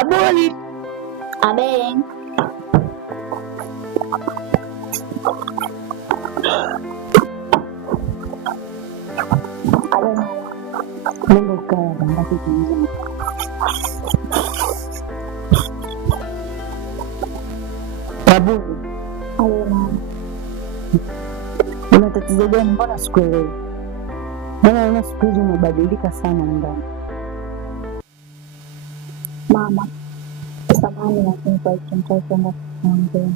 Kabuli. Abe. Mungu kaya bambaki kinza. Kabuli. Una tatizo gani? Mbona sikuelewi? Mbona una siku hizi umebadilika sana ndani? Mama, samahani lakini kwa hicho nitakwenda kuongea.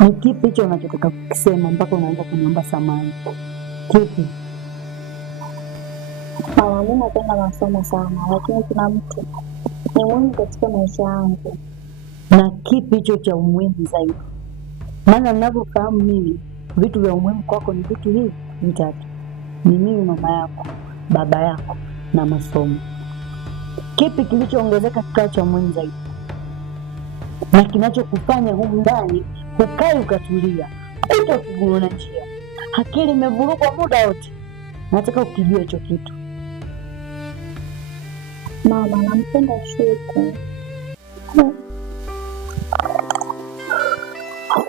Ni kipi hicho unachotaka kukisema mpaka unaanza kuniomba samahani? Kipi? Mama, mimi napenda masomo sana, lakini kuna mtu ni muhimu katika maisha yangu. Na kipi hicho cha umuhimu zaidi? Maana ninavyofahamu mimi, vitu vya umuhimu kwako ni vitu hivi vitatu: ni mimi, mama yako, baba yako na masomo. Kipi kilichoongezeka kikawa cha umuhimu zaidi na kinachokufanya humu ndani ukai ukatulia, kuto kuguona njia, akili imevurugwa muda wote? Nataka ukijua hicho kitu. Mama, nampenda Shuku.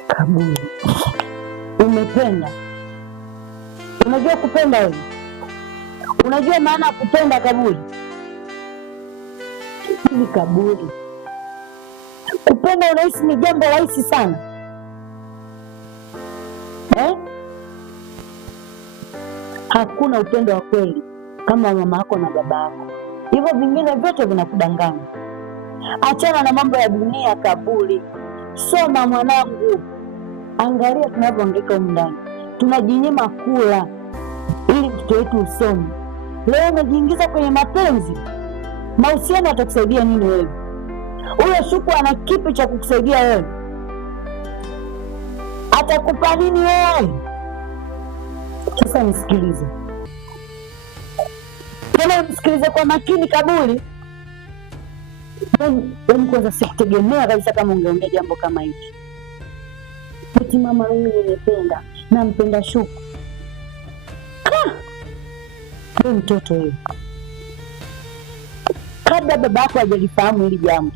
Kabuli, umependa? Unajua kupenda wewe? Unajua maana ya kupenda Kabuli? Hivi Kabuli, kupenda unahisi ni jambo rahisi sana eh? Hakuna upendo wa kweli kama mama yako na baba yako, hivyo vingine vyote vinakudanganya. Achana na mambo ya dunia Kabuli, soma mwanangu. Angalia tunavyohangaika humu ndani, tunajinyima kula ili mtoto wetu usome. Leo unajiingiza kwenye mapenzi. Mahusiano yatakusaidia nini wewe? Huyo Shuku ana kipi cha kukusaidia wewe? Atakupa nini wewe? Sasa nisikilize tena, nisikilize kwa makini Kabuli. Yaani kwanza sikutegemea kabisa kama ungeongea jambo kama hili. Eti mama, mimi nimependa, nampenda Shuku. Wewe mtoto wewe, kabla baba yako hajalifahamu hili jambo,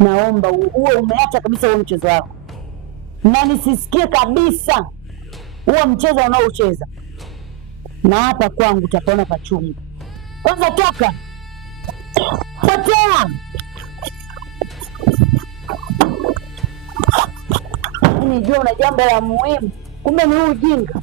naomba uwe umeacha kabisa huo mchezo wako, na nisisikie kabisa huo mchezo unaocheza. Na hapa kwangu utapaona pachungu. Kwanza toka, potea! Nijua una jambo la muhimu, kumbe ni huu ujinga.